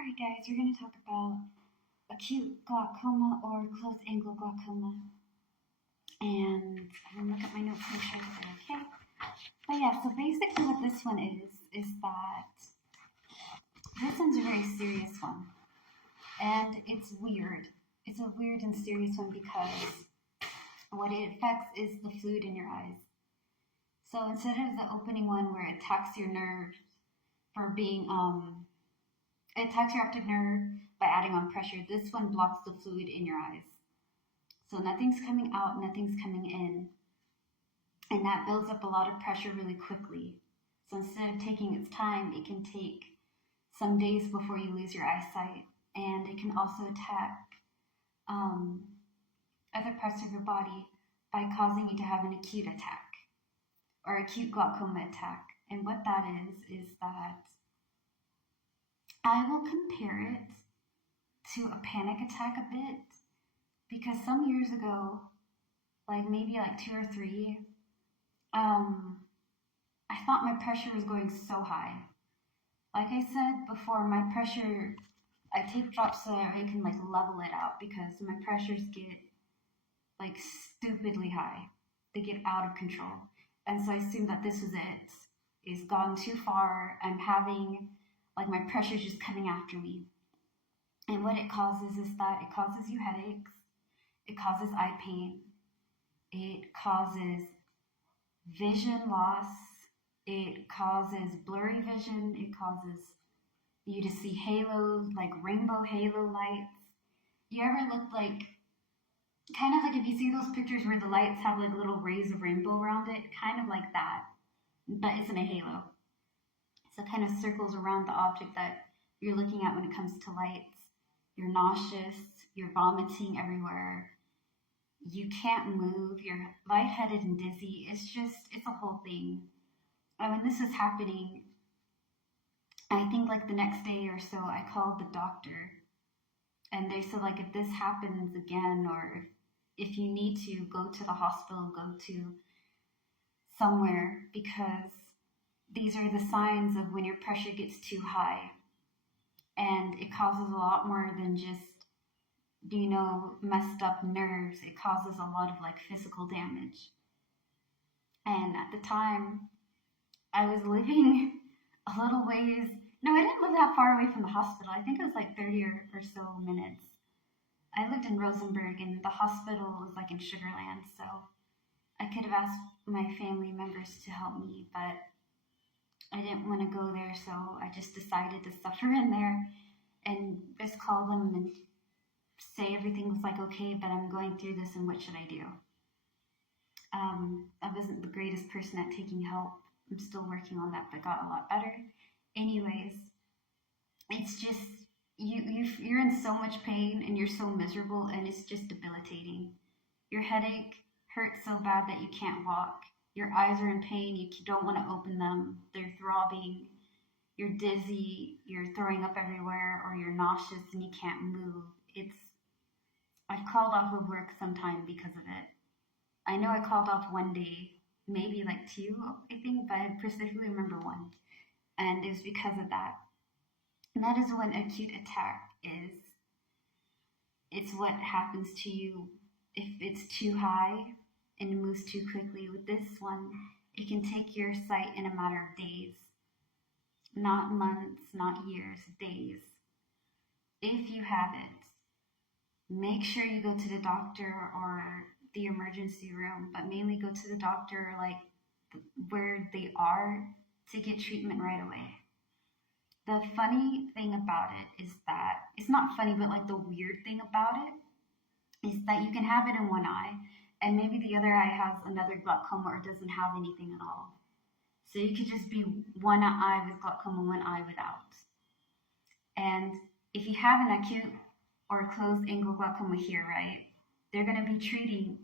Alright guys, we're going to talk about acute glaucoma or close-angle glaucoma. And I'm going to look at my notes and make sure they're okay. But yeah, so basically what this one is that this one's a very serious one. And it's weird. It's a weird and serious one because what it affects is the fluid in your eyes. So instead of the opening one where it attacks your nerves for being, it attacks your optic nerve by adding on pressure. This one blocks the fluid in your eyes. So nothing's coming out, nothing's coming in. And that builds up a lot of pressure really quickly. So instead of taking its time, it can take some days before you lose your eyesight. And it can also attack other parts of your body by causing you to have an acute attack or acute glaucoma attack. And what that is that I will compare it to a panic attack a bit, because some years ago, maybe 2 or 3, I thought my pressure was going so high. Like I said before, my pressure, I take drops so I can level it out, because my pressures get stupidly high. They get out of control. And so I assumed that this was it. It's gone too far. I'm having my pressure's just coming after me. And what it causes is that it causes you headaches, it causes eye pain, it causes vision loss, it causes blurry vision, it causes you to see halos, rainbow halo lights. You ever look kind of if you see those pictures where the lights have little rays of rainbow around it, kind of like that, but it's in a halo. So it kind of circles around the object that you're looking at when it comes to lights. You're nauseous, you're vomiting everywhere, you can't move, you're lightheaded and dizzy. It's a whole thing. And when this is happening, I think the next day or so, I called the doctor. And they said if this happens again, or if you need to go to the hospital, go to somewhere, because these are the signs of when your pressure gets too high. And it causes a lot more than just, messed up nerves. It causes a lot of physical damage. And at the time, I was living a little ways. No, I didn't live that far away from the hospital. I think it was 30 or so minutes. I lived in Rosenberg, and the hospital was in Sugar Land, so I could have asked my family members to help me, but I didn't want to go there, so I just decided to suffer in there and just call them and say everything was okay, but I'm going through this, and what should I do? I wasn't the greatest person at taking help. I'm still working on that, but got a lot better. Anyways, it's just, you're in so much pain, and you're so miserable, and it's just debilitating. Your headache hurts so bad that you can't walk. Your eyes are in pain, you don't want to open them, they're throbbing, you're dizzy, you're throwing up everywhere, or you're nauseous and you can't move. I called off of work sometime because of it. I know I called off one day, maybe 2, I think, but I specifically remember one. And it was because of that. And that is what an acute attack is. It's what happens to you if it's too high and it moves too quickly. With this one, it can take your sight in a matter of days. Not months, not years, days. If you have it, make sure you go to the doctor or the emergency room, but mainly go to the doctor where they are to get treatment right away. The funny thing about it is that, it's not funny, but the weird thing about it is that you can have it in one eye, and maybe the other eye has another glaucoma or doesn't have anything at all. So you could just be one eye with glaucoma, one eye without. And if you have an acute or closed angle glaucoma here, right, they're going to be treating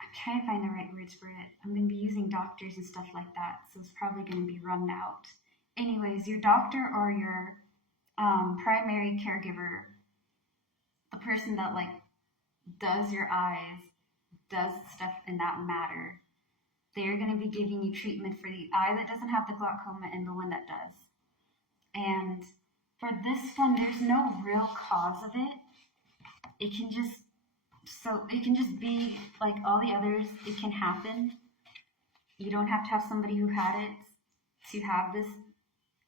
I'm trying to find the right words for it. I'm going to be using doctors and stuff like that, so it's probably going to be run out. Anyways, your doctor or your primary caregiver, the person that does your eyes, does stuff in that matter, they're going to be giving you treatment for the eye that doesn't have the glaucoma and the one that does. for this one, there's no real cause of it. It can just be like all the others. It can happen. You don't have to have somebody who had it to have this.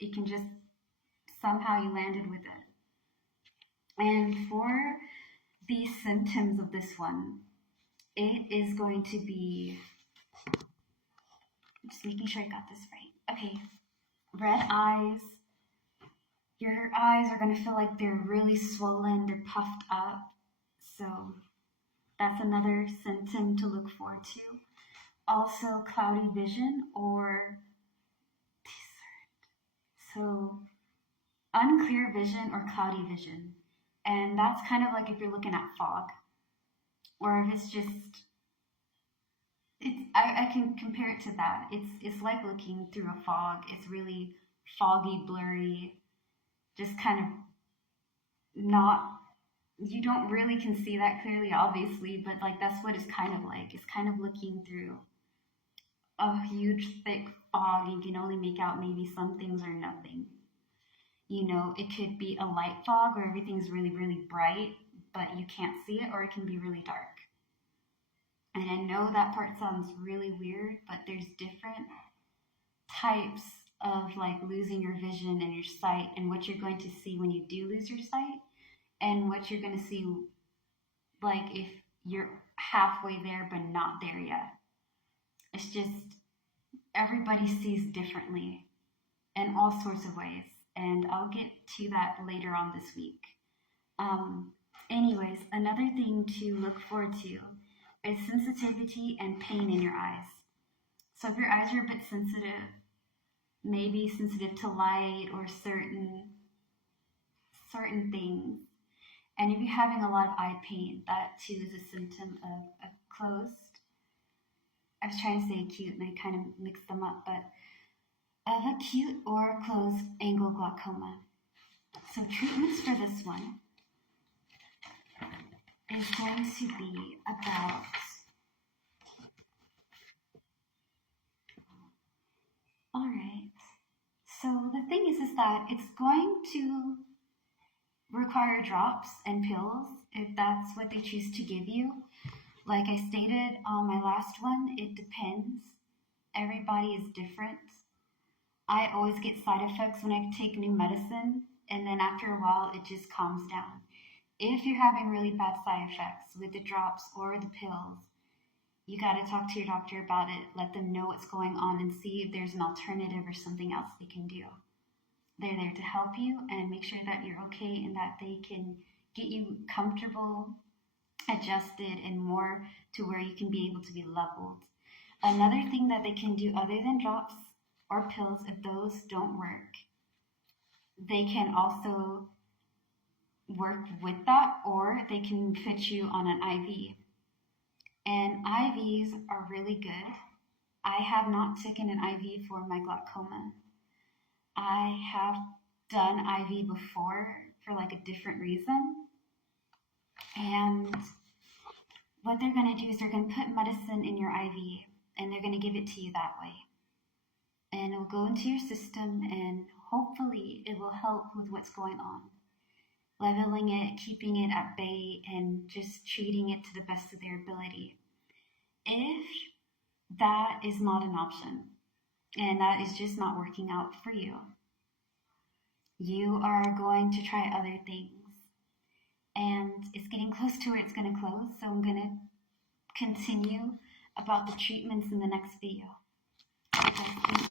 It can just somehow you landed with it. And for the symptoms of this one, it is going to be, just making sure I got this right. Okay, red eyes. Your eyes are going to feel like they're really swollen, they're puffed up. So that's another symptom to look forward to. Also, cloudy vision or so unclear vision or cloudy vision. And that's kind of like if you're looking at fog, or if it's just, I can compare it to that. It's like looking through a fog. It's really foggy, blurry, just kind of not, you don't really can see that clearly, obviously, but like that's what it's kind of like. It's kind of looking through a huge, thick fog. You can only make out maybe some things or nothing. You know, it could be a light fog where everything's really, really bright, but you can't see it, or it can be really dark. And I know that part sounds really weird, but there's different types of like losing your vision and your sight, and what you're going to see when you do lose your sight, and what you're going to see like if you're halfway there but not there yet. It's just everybody sees differently in all sorts of ways, and I'll get to that later on this week. Anyways, another thing to look forward to is sensitivity and pain in your eyes. So if your eyes are a bit sensitive, maybe sensitive to light or certain things, and if you're having a lot of eye pain, that too is a symptom of a closed, I was trying to say acute and I kind of mixed them up, but of acute or closed angle glaucoma. So treatments for this one is going to be about alright. So the thing is that it's going to require drops and pills if that's what they choose to give you. Like I stated on my last one, it depends. Everybody is different. I always get side effects when I take new medicine, and then after a while it just calms down. If you're having really bad side effects with the drops or the pills, you got to talk to your doctor about it, let them know what's going on, and see if there's an alternative or something else they can do. They're there to help you and make sure that you're okay and that they can get you comfortable, adjusted, and more to where you can be able to be leveled. Another thing that they can do other than drops or pills, if those don't work, they can also work with that, or they can put you on an IV. And IVs are really good. I have not taken an IV for my glaucoma. I have done IV before for like a different reason. And what they're going to do is they're going to put medicine in your IV, and they're going to give it to you that way. And it will go into your system, and hopefully it will help with what's going on. Leveling it, keeping it at bay, and just treating it to the best of their ability. If that is not an option, and that is just not working out for you, you are going to try other things. And it's getting close to where it's going to close, so I'm going to continue about the treatments in the next video. Okay, thank you.